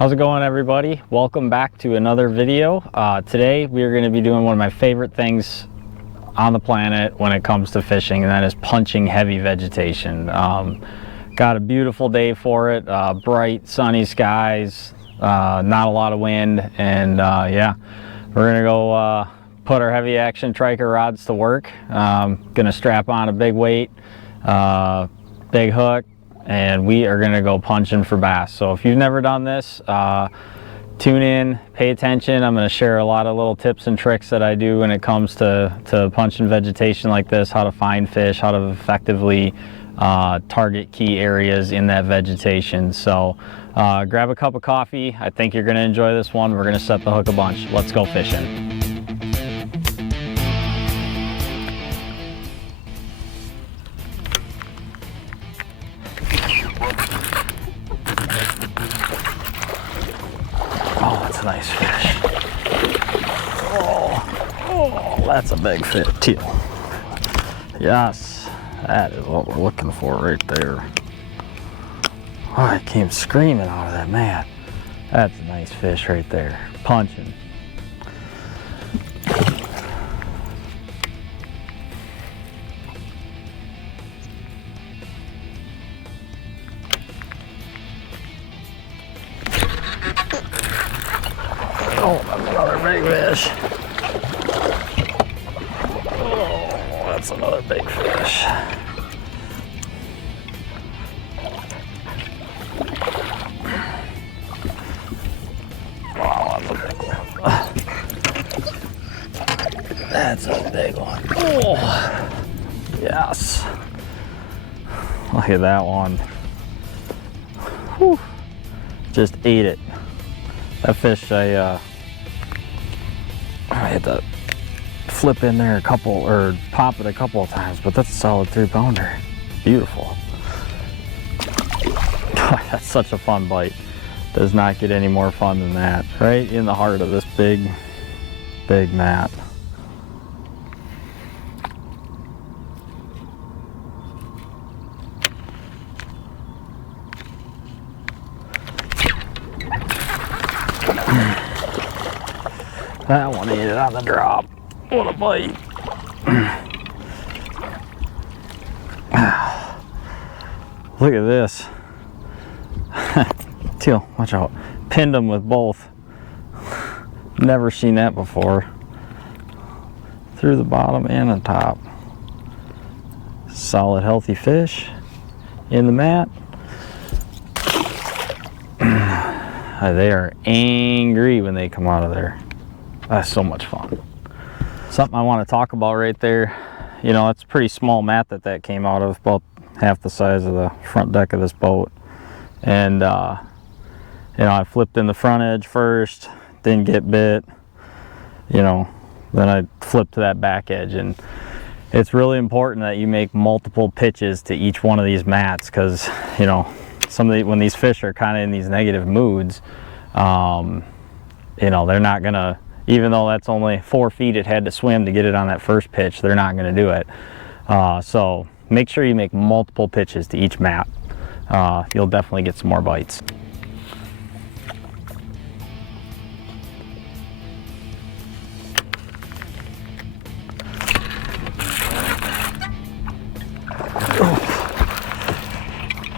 How's it going, everybody? Welcome back to another video. Today we are going to be doing one of my favorite things on the planet when it comes to fishing, and that is punching heavy vegetation. Got a beautiful day for it, bright sunny skies, not a lot of wind, and yeah, we're going to go put our heavy action triker rods to work. Going to strap on a big weight, big hook, and we are going to go punching for bass. So if you've never done this, tune in, pay attention. I'm going to share a lot of little tips and tricks that I do when it comes to punching vegetation like this, how to find fish, how to effectively target key areas in that vegetation. So grab a cup of coffee. I think you're going to enjoy this one. We're going to set the hook a bunch. Let's go fishing. Oh, that's a nice fish. Oh, that's a big fit teal. Yes, that is what we're looking for right there. Oh, it came screaming out of that mat. That's a nice fish right there, punching. Oh, that's another big fish. Oh, that's another big fish. Wow, that's a big one. That's a big one. Oh, yes. Look at that one. Whew. Just ate it. That fish, I had to flip in there a couple, or pop it a couple of times, but that's a solid 3-pounder. Beautiful. That's such a fun bite. Does not get any more fun than that. Right in the heart of this big mat. That one ate it on the drop. What a bite. Look at this. Teal, watch out. Pinned them with both. Never seen that before. Through the bottom and the top. Solid, healthy fish in the mat. They are angry when they come out of there. That's so much fun. Something I want to talk about right there, you know, it's a pretty small mat that came out of, about half the size of the front deck of this boat. And you know, I flipped in the front edge first, didn't get bit, you know, then I flipped to that back edge. And it's really important that you make multiple pitches to each one of these mats, because, you know, when these fish are kind of in these negative moods, you know, they're not gonna, even though that's only 4 feet it had to swim to get it on that first pitch, they're not going to do it. So make sure you make multiple pitches to each mat. You'll definitely get some more bites.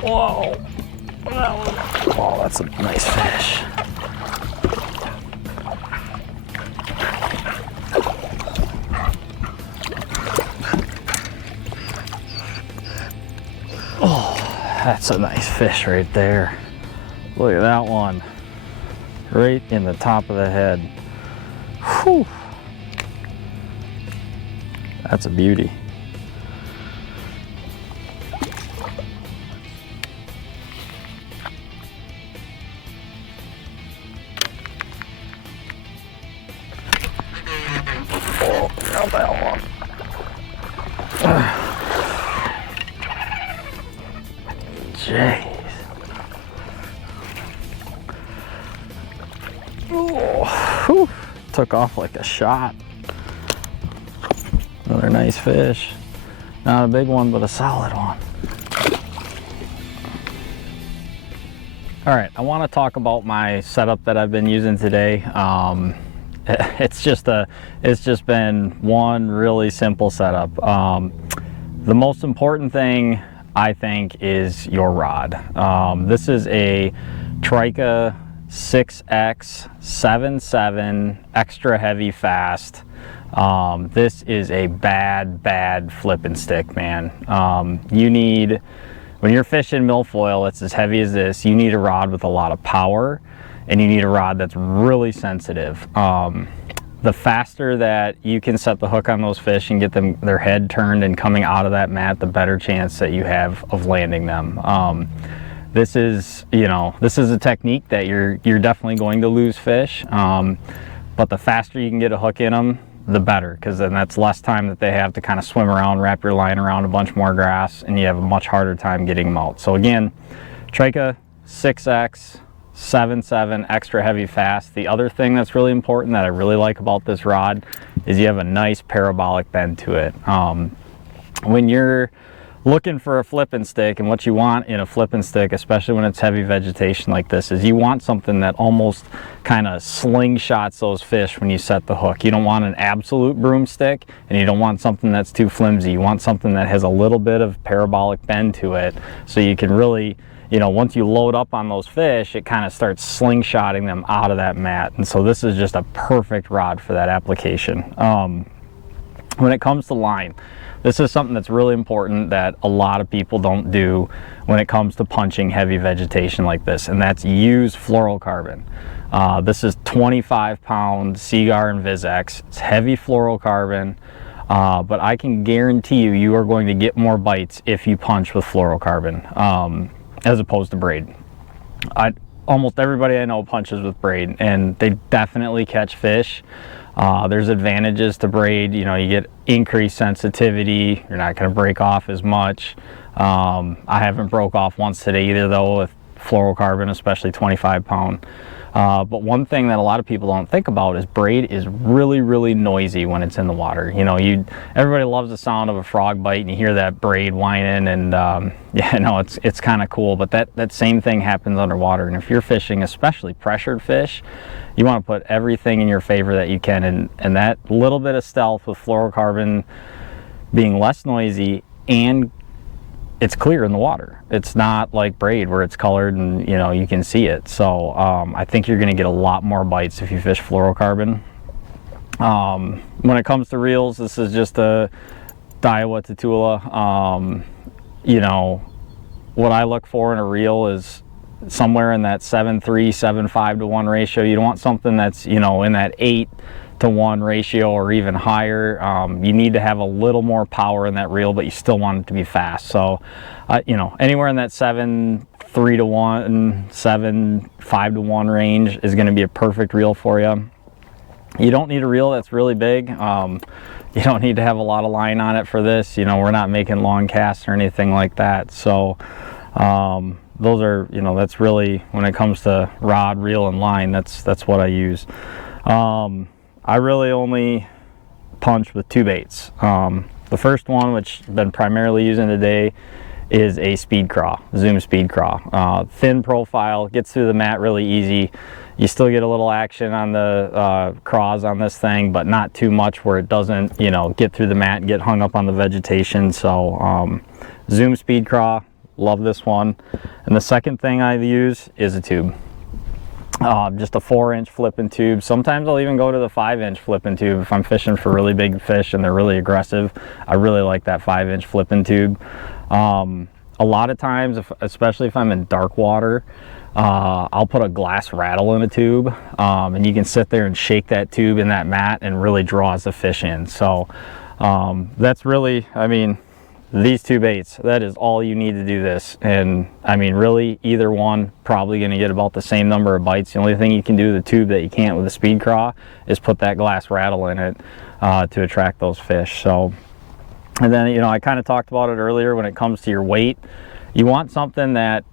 Whoa! Oh, that's a nice fish. That's a nice fish right there. Look at that one. Right in the top of the head. Whew. That's a beauty. Oh, got that one. Jeez. Oh, whew. Took off like a shot. Another nice fish. Not a big one, but a solid one. All right, I want to talk about my setup that I've been using today. It's just been one really simple setup. The most important thing, I think, is your rod. This is a Trika 6X 7.7 extra heavy fast. This is a bad flipping stick, man. When you're fishing milfoil, it's as heavy as this, you need a rod with a lot of power, and you need a rod that's really sensitive. The faster that you can set the hook on those fish and get their head turned and coming out of that mat, the better chance that you have of landing them. This is a technique that you're definitely going to lose fish, but the faster you can get a hook in them, the better, because then that's less time that they have to kind of swim around, wrap your line around a bunch more grass, and you have a much harder time getting them out. So again, Trika 6X 7.7 extra heavy fast. The other thing that's really important that I really like about this rod is you have a nice parabolic bend to it. When you're looking for a flipping stick, and what you want in a flipping stick, especially when it's heavy vegetation like this, is you want something that almost kind of slingshots those fish when you set the hook. You don't want an absolute broomstick, and you don't want something that's too flimsy. You want something that has a little bit of parabolic bend to it, so you can really, once you load up on those fish, it kind of starts slingshotting them out of that mat. And so this is just a perfect rod for that application. When it comes to line, this is something that's really important that a lot of people don't do when it comes to punching heavy vegetation like this, and that's use fluorocarbon. This is 25-pound Seagar and Vizex. It's heavy fluorocarbon, but I can guarantee you are going to get more bites if you punch with fluorocarbon as opposed to braid. Almost everybody I know punches with braid, and they definitely catch fish. There's advantages to braid. You get increased sensitivity. You're not going to break off as much. I haven't broke off once today either, though, with fluorocarbon, especially 25-pound. But one thing that a lot of people don't think about is braid is really noisy when it's in the water. Everybody loves the sound of a frog bite, and you hear that braid whining, and it's kind of cool. But that same thing happens underwater. And if you're fishing, especially pressured fish, you want to put everything in your favor that you can, and that little bit of stealth with fluorocarbon being less noisy, and it's clear in the water. It's not like braid where it's colored and you can see it. So I think you're going to get a lot more bites if you fish fluorocarbon. When it comes to reels, this is just a Daiwa Tatula. What I look for in a reel is somewhere in that 7.3, 7.5 to 1 ratio. You don't want something that's in that 8 to 1 ratio or even higher. You need to have a little more power in that reel, but you still want it to be fast. So anywhere in that 7.3 to 1, 7.5 to 1 range is going to be a perfect reel for you. You don't need a reel that's really big. You don't need to have a lot of line on it for this. We're not making long casts or anything like that. So those are, that's really, when it comes to rod, reel, and line, that's what I use. I really only punch with 2 baits. The first one, which I've been primarily using today, is a speed craw, Zoom speed craw. Thin profile, gets through the mat really easy. You still get a little action on the craws on this thing, but not too much where it doesn't, get through the mat and get hung up on the vegetation. So Zoom speed craw, love this one. And the second thing I use is a tube. Just a 4-inch flipping tube. Sometimes I'll even go to the 5-inch flipping tube if I'm fishing for really big fish and they're really aggressive. I really like that 5-inch flipping tube. A lot of times, especially if I'm in dark water, I'll put a glass rattle in a tube, and you can sit there and shake that tube in that mat and really draws the fish in. So that's really, these 2 baits, that is all you need to do this. And really, either one probably going to get about the same number of bites. The only thing you can do with the tube that you can't with the speed craw is put that glass rattle in it to attract those fish. So, and then I kind of talked about it earlier. When it comes to your weight, you want something that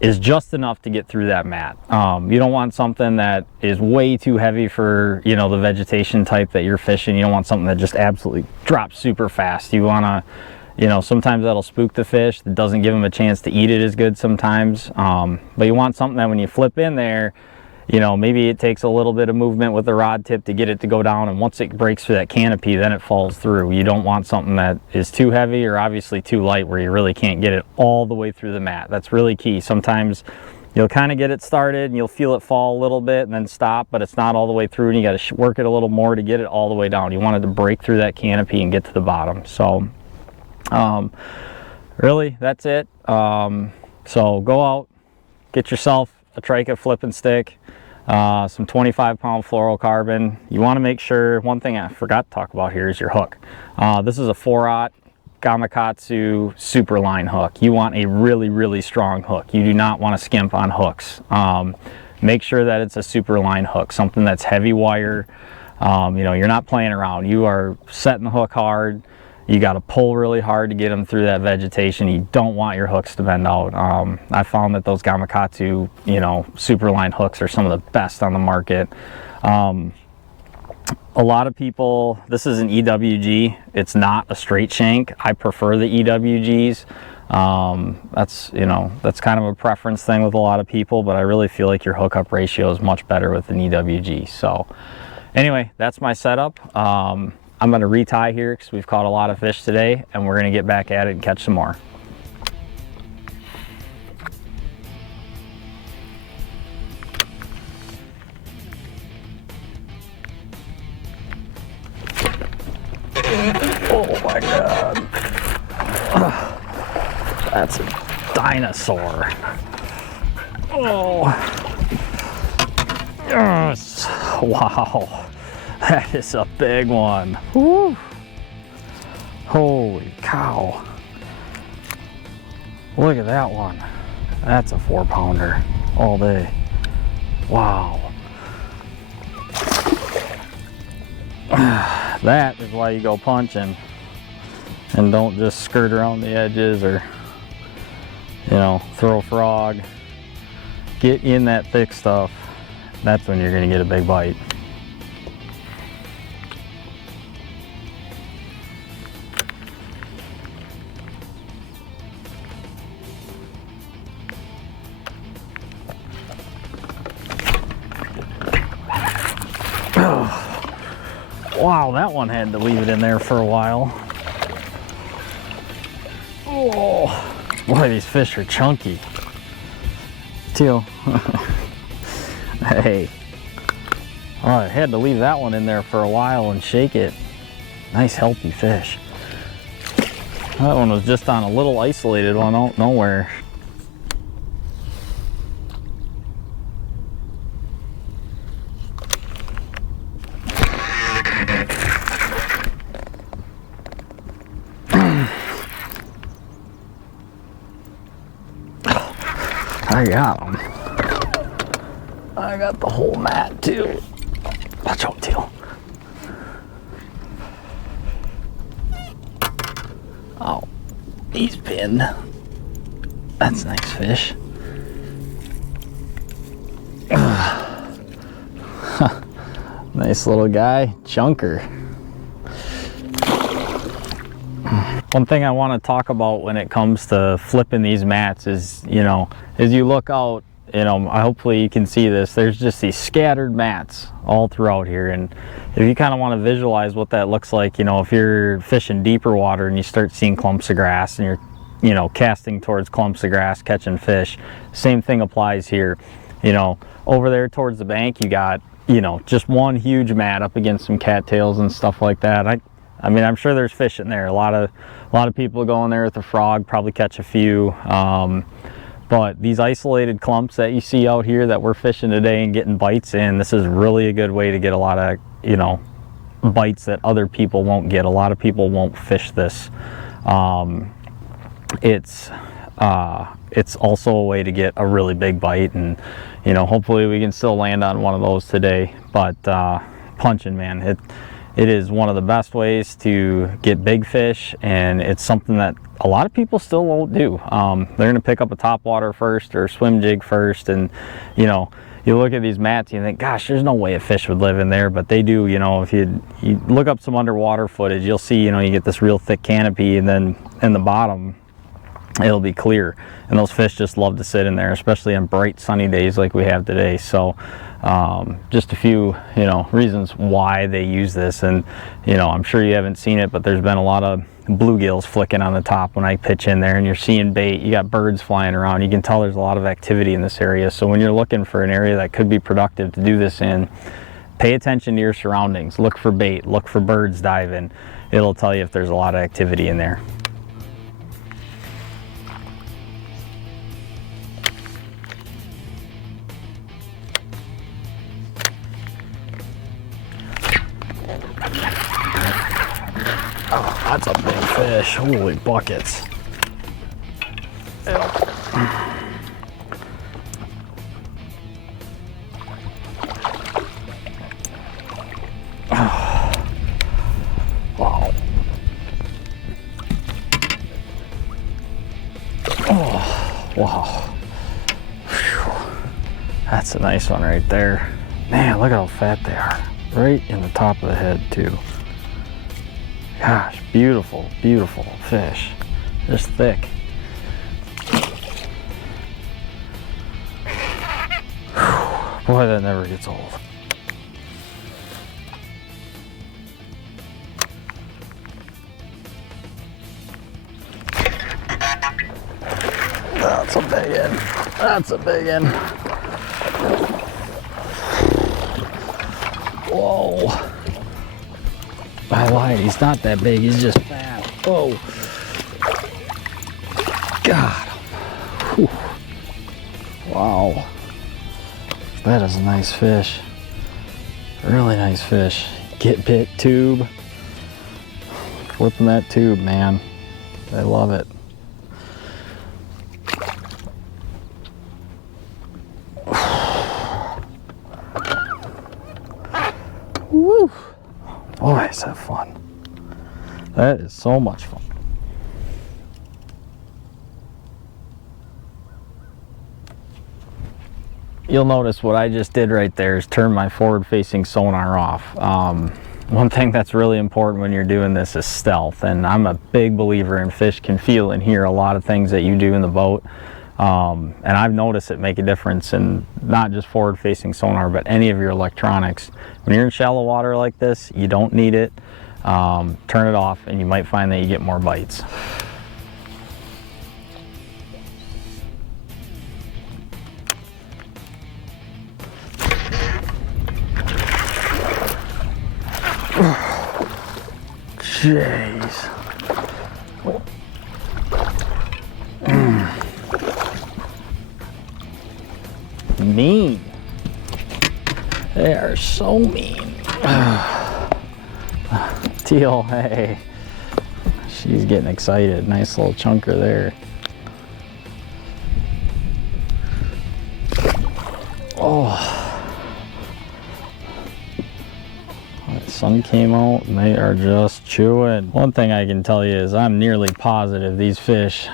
is just enough to get through that mat. You don't want something that is way too heavy for the vegetation type that you're fishing. You don't want something that just absolutely drops super fast. You want to you know, sometimes that'll spook the fish. It doesn't give them a chance to eat it as good sometimes. But you want something that when you flip in there, you know, maybe it takes a little bit of movement with the rod tip to get it to go down, and once it breaks through that canopy, then it falls through. You don't want something that is too heavy or obviously too light where you really can't get it all the way through the mat. That's really key. Sometimes you'll kind of get it started and you'll feel it fall a little bit and then stop, but it's not all the way through, and you got to work it a little more to get it all the way down. You want it to break through that canopy and get to the bottom. So really, that's it. So go out, get yourself a Trica flipping stick, some 25-pound fluorocarbon. You want to make sure, one thing I forgot to talk about here is your hook. This is a 4/0 Gamakatsu super line hook. You want a really, really strong hook. You do not want to skimp on hooks. Make sure that it's a super line hook, something that's heavy wire. You know, you're not playing around. You are setting the hook hard. You got to pull really hard to get them through that vegetation. You don't want your hooks to bend out. I found that those Gamakatsu, you know, super line hooks are some of the best on the market. A lot of people, this is an EWG. It's not a straight shank. I prefer the EWGs. That's, you know, that's kind of a preference thing with a lot of people, but I really feel like your hookup ratio is much better with an EWG. So anyway, that's my setup. I'm going to retie here because we've caught a lot of fish today, and we're going to get back at it and catch some more. Oh my God. That's a dinosaur. Oh. Yes. Wow. That is a big one. Woo. Holy cow. Look at that one. That's a 4-pounder all day. Wow. That is why you go punching and don't just skirt around the edges or, you know, throw a frog. Get in that thick stuff. That's when you're going to get a big bite. Wow, that one had to leave it in there for a while. Oh, boy, these fish are chunky. Teal. Hey. Oh, I had to leave that one in there for a while and shake it. Nice, healthy fish. That one was just on a little isolated one out nowhere. I got them. I got the whole mat too. Watch out, Teal. Oh, he's pinned. That's a nice fish. Nice little guy, chunker. One thing I want to talk about when it comes to flipping these mats is, you know, as you look out, you know, hopefully you can see this, there's just these scattered mats all throughout here. And if you kind of want to visualize what that looks like, you know, if you're fishing deeper water and you start seeing clumps of grass and you're, you know, casting towards clumps of grass, catching fish, same thing applies here. You know, over there towards the bank, you got, you know, just one huge mat up against some cattails and stuff like that. I mean, I'm sure there's fish in there. A lot of people go in there with a frog, probably catch a few. But these isolated clumps that you see out here that we're fishing today and getting bites in, this is really a good way to get a lot of, you know, bites that other people won't get. A lot of people won't fish this. It's also a way to get a really big bite, and, you know, hopefully we can still land on one of those today. But punching, man, it is one of the best ways to get big fish, and it's something that a lot of people still won't do. They're going to pick up a topwater first or a swim jig first, and, you know, you look at these mats and you think, gosh, there's no way a fish would live in there, but they do. You know, if you look up some underwater footage, you'll see, you know, you get this real thick canopy, and then in the bottom, it'll be clear, and those fish just love to sit in there, especially on bright sunny days like we have today. So just a few, you know, reasons why they use this. And you know, I'm sure you haven't seen it, but there's been a lot of bluegills flicking on the top when I pitch in there, and you're seeing bait, you got birds flying around. You can tell there's a lot of activity in this area. So when you're looking for an area that could be productive to do this in, pay attention to your surroundings. Look for bait, look for birds diving. It'll tell you if there's a lot of activity in there. Oh, that's a big fish. Holy buckets. Wow. Oh, wow. Whew. That's a nice one right there. Man, look at how fat they are. Right in the top of the head, too. Gosh, beautiful, beautiful fish. Just thick. Whew. Boy, that never gets old. That's a big one. That's a big one. Whoa. I lied, he's not that big, he's just fat. Oh. Got him. Whew. Wow. That is a nice fish. Really nice fish. Get bit tube. Flipping that tube, man. I love it. Woo! Boy, is that fun. That is so much fun. You'll notice what I just did right there is turn my forward-facing sonar off. One thing that's really important when you're doing this is stealth, and I'm a big believer in fish can feel and hear a lot of things that you do in the boat. And I've noticed it make a difference in not just forward-facing sonar, but any of your electronics. When you're in shallow water like this, you don't need it. Turn it off and you might find that you get more bites. Jeez. Mean. They are so mean. Teal, hey. She's getting excited. Nice little chunker there. Oh. The sun came out and they are just chewing. One thing I can tell you is I'm nearly positive these fish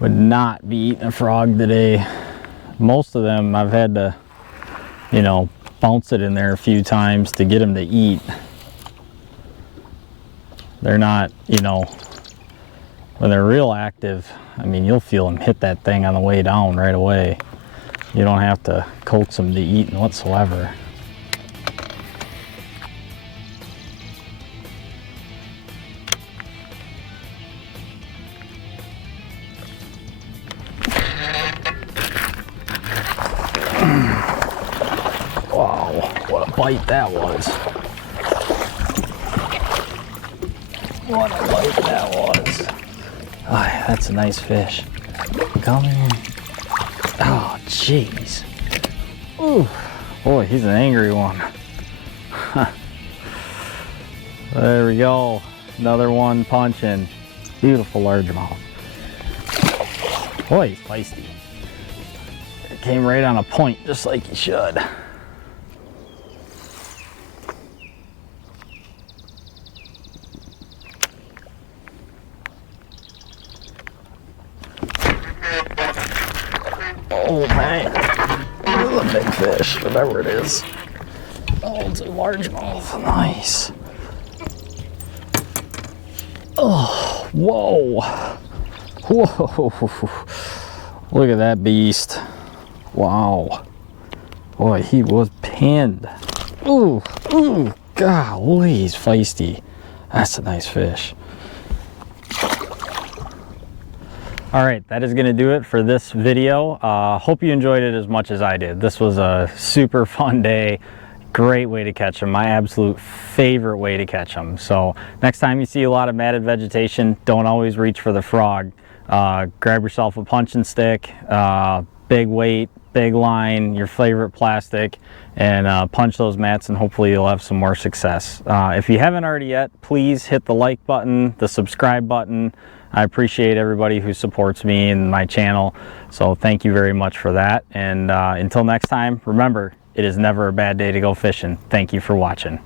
would not be eating a frog today. Most of them I've had to, you know, bounce it in there a few times to get them to eat. They're not, you know, when they're real active, I mean, you'll feel them hit that thing on the way down right away. You don't have to coax them to eat whatsoever. Wow, what a bite that was. What a bite that was. Oh, that's a nice fish. Come in. Oh, jeez. Ooh, boy, he's an angry one. There we go. Another one punching. Beautiful largemouth. Boy, he's feisty. It came right on a point, just like he should. Oh man, this is a big fish, whatever it is. Oh, it's a largemouth. Nice. Oh. Whoa. Whoa. Look at that beast. Wow. Boy, he was pinned. Ooh, ooh, golly, he's feisty. That's a nice fish. All right, that is gonna do it for this video. Hope you enjoyed it as much as I did. This was a super fun day. Great way to catch them. My absolute favorite way to catch them. So next time you see a lot of matted vegetation, don't always reach for the frog. Grab yourself a punching stick, big weight, big line, your favorite plastic, and punch those mats, and hopefully you'll have some more success. If you haven't already yet, please hit the like button, the subscribe button. I appreciate everybody who supports me and my channel, so thank you very much for that. And until next time, remember, it is never a bad day to go fishing. Thank you for watching.